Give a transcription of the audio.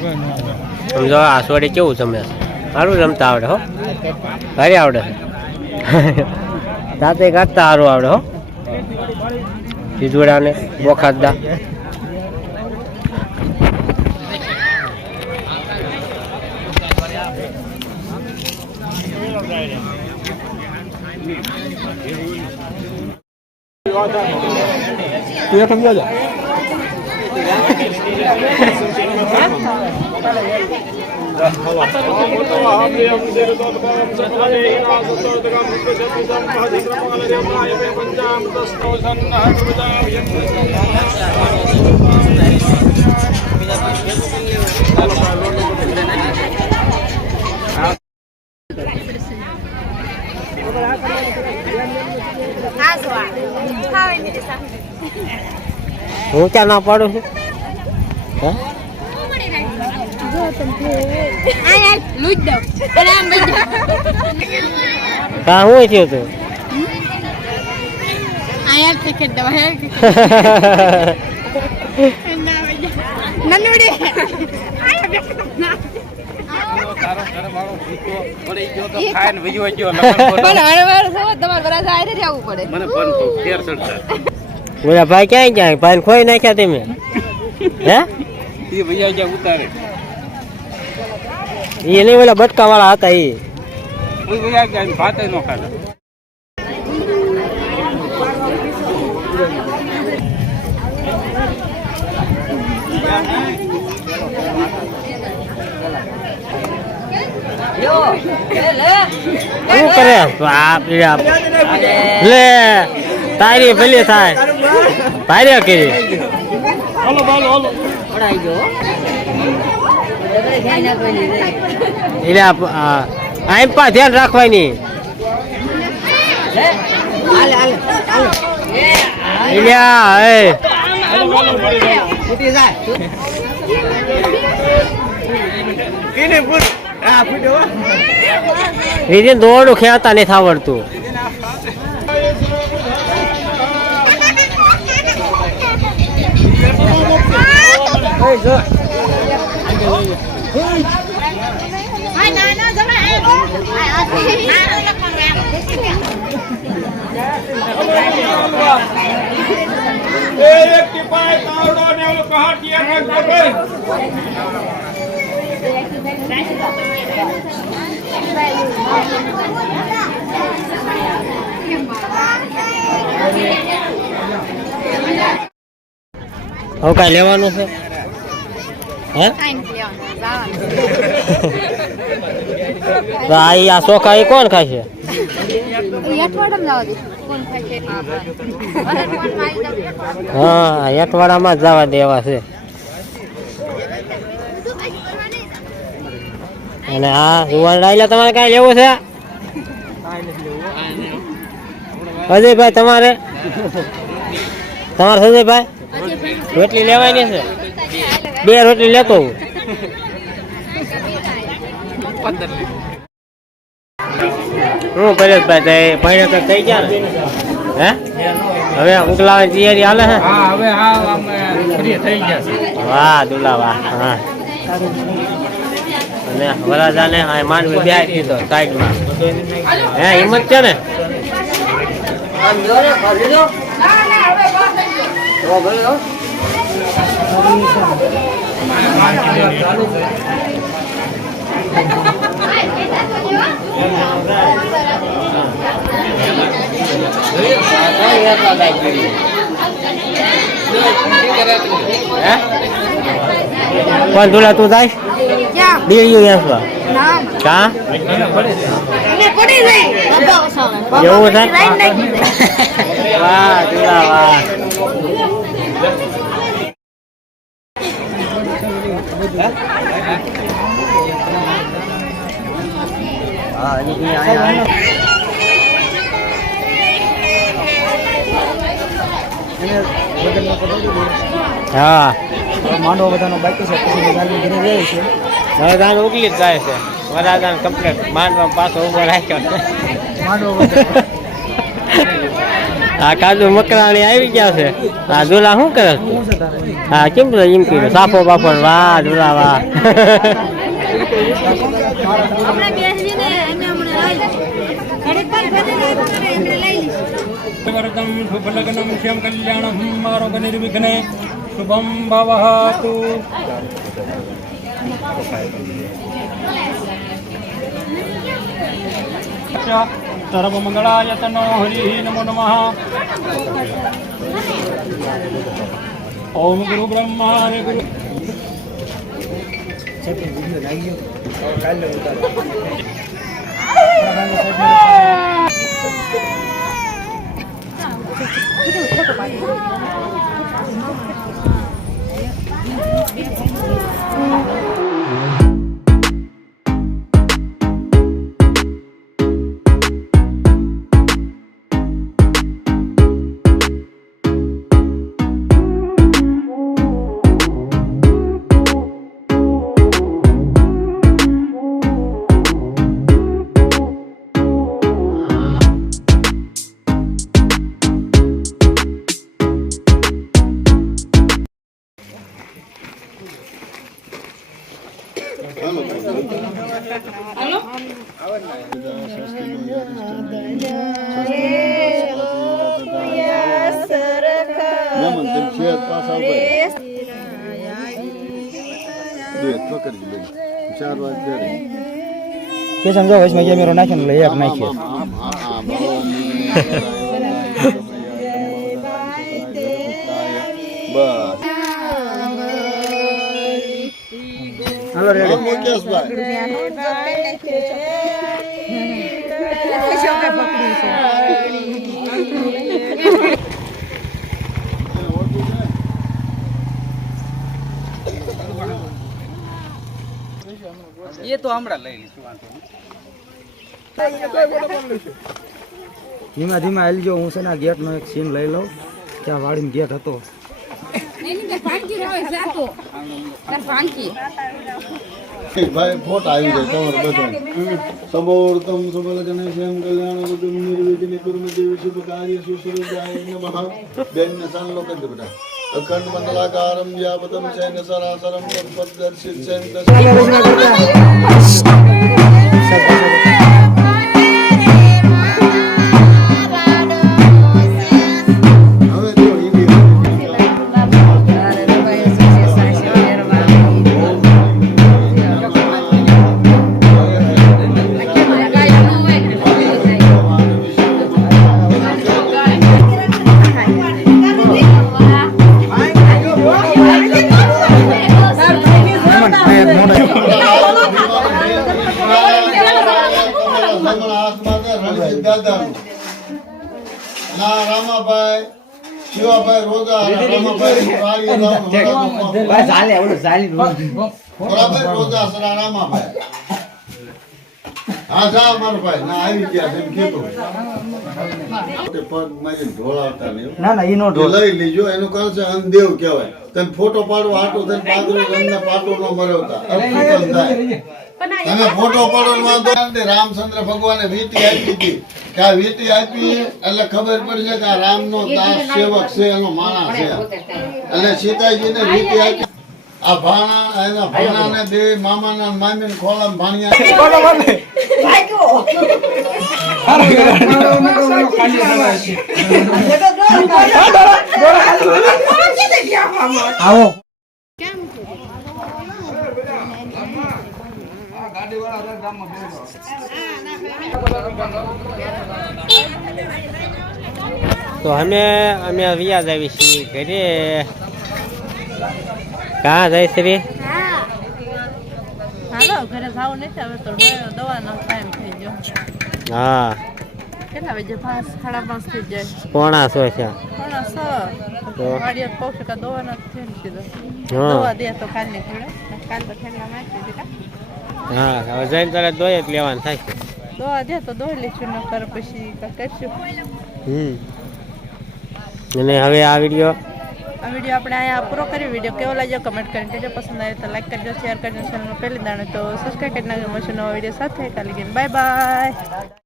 સમજો આ સોડી કેવું જમે સારું રમતા આવડે હો ભારે આવડે દાંતે કાઢતા સારું આવડે હો ખીજોડાને બોખાદા હું ક્યાં ના પાડું છું કા હું થયું તું બોલા ભાઈ ક્યાં ક્યાં ભાઈ ખોઈ નાખ્યા તમે હે ઉતારે એ નહીં ઓલા બટકા વાળા હતા એ ભાત નો ખાતા શું કરે બાપ લે તારી ભલે થાય ભારે કરી એટલે આમ પા ધ્યાન રાખવાની દોડું ખેંચતા નથી આવડતું હવે કઈ લેવાનું છે આ ચોખા એ કોણ ખાય છે હા અઠવાડામાં જ જવા દેવા છે અને હા યુવાન રાયલા તમારે કઈ લેવું છે અજયભાઈ તમારે સંજયભાઈ રોટલી લેવાની છે 2 રોટલી લેતો હું પરેશભાઈ ભાઈ તો થઈ ગયા ને હે હવે ઉકલાવાની તૈયારી હાલે છે વાહ દુલા વાહ હા અને વરાજાને માંડવી બે દીધો સાઈડમાં હે હિંમત છે ને કોણ દુલા તું જાય બીડીયું વેચવા કા એવું છે વાહ દુલા વાહ હા માંડવો બધાનો બાકી છે પછી બધાની ઘરે રહે છે વરદાન ઉગલી જ જાય છે વરદાન કમ્પ્લીટ માંડવા પાછો ઉભો રાખ્યો માંડવો આ કાજુ મકરાણી આવી ગયા છે. આ દુલા શું કરે તું? હા કેમ તો એમ કર્યું સાફો બાફો વાહ દુલા વાહ. શુભમ ભવતુ. સર્વમંગળાય તનો હરિ નમો નમઃ. ઓમ ગુરુ બ્રહ્મા રે ગુરુ. કે સમજો વૈષ્ણવ કેમેરો નાખીને લઈ એક નાખીએ. હાલો રેડી ये तो हमरा લઈ લીધું. ધીમા ધીમા હાલજો. હું છે ને ગેટ નો એક સીન લઈ લઉં. ત્યાં વાડીમાં ગેટ હતો. ભાઈ ફોટ આવી જાય તમારે બધા સમોર્તમ સબલ ગણેશમ કલ્યાણ બધું નિર્વિઘ્ન કુર્મ દેવી શુભ કાર્ય સુસૃજાય નમઃ. બેન ને સાન લો કરી દે બેટા. અખંડ મંડલાકારમ વ્યાપતમ શૈન સરાસરમ તત્પદર્શિત શૈન રામાભાઈ શિવાભાઈ રોજા રામાભાઈ રોજા સરા રામાભાઈ. હા જા મારો ભાઈ ના આવી ગયા છે કીધું પગ મારી ઢોળાવતા નહીં. ના ના ઈ નો લઈ લીજો. એનું કારણ છે અંધદેવ કહેવાય. તમે ફોટો પાડવા હાટો થઈને પાદરું રંગને પાટો ન મરવતા અર્થઘટન થાય. તમે ફોટો પાડો વાંધો નથી. રામચંદ્ર ભગવાને વીટી આપી હતી કે આ વીટી આપી એટલે ખબર પડી છે કે આ રામનો દાસ સેવક છે, એનો માણસ છે. એટલે સીતાજીને વીટી આપી. આ ભાણા એના ભાણાને બે મામાના મામીને ખોળામાં ભાણિયા આવો. તો અમે વ્યાજ આવી છીએ ઘરે. કાં જાય શ્રી? હાલો ઘરે ભાવ નથી. હવે તો દવાનો ટાઈમ થઈ ગયો. હા કેટલા વાગે? 5:30 થઈ જાય. પોણા 6 છે. પોણા 6 વાડિયા પહોંચે કે દવાનો થઈ સીધો. હા દવા દે તો કાલ ની ખવડે. કાલ તો ઠેલા મારી દીધા. હા હવે જઈને તરત દોય જ લેવાનું થાય. દવા દે તો દોઈ લઈશું, નકર પછી કરશું. અને હવે આ વિડીયો આપણે અહીંયા પૂરો કરી. વિડીયો કેવો લાગ્યો કમેન્ટ કરીને કહેજો. પસંદ આવે તો લાઈક કરજો, શેર કરજો. ચેનલમાં પહેલી દાણે તો સબસ્ક્રાઈબ કરી નાખજો. મળશું નવા વિડીયો સાથે. કાલે બાય બાય.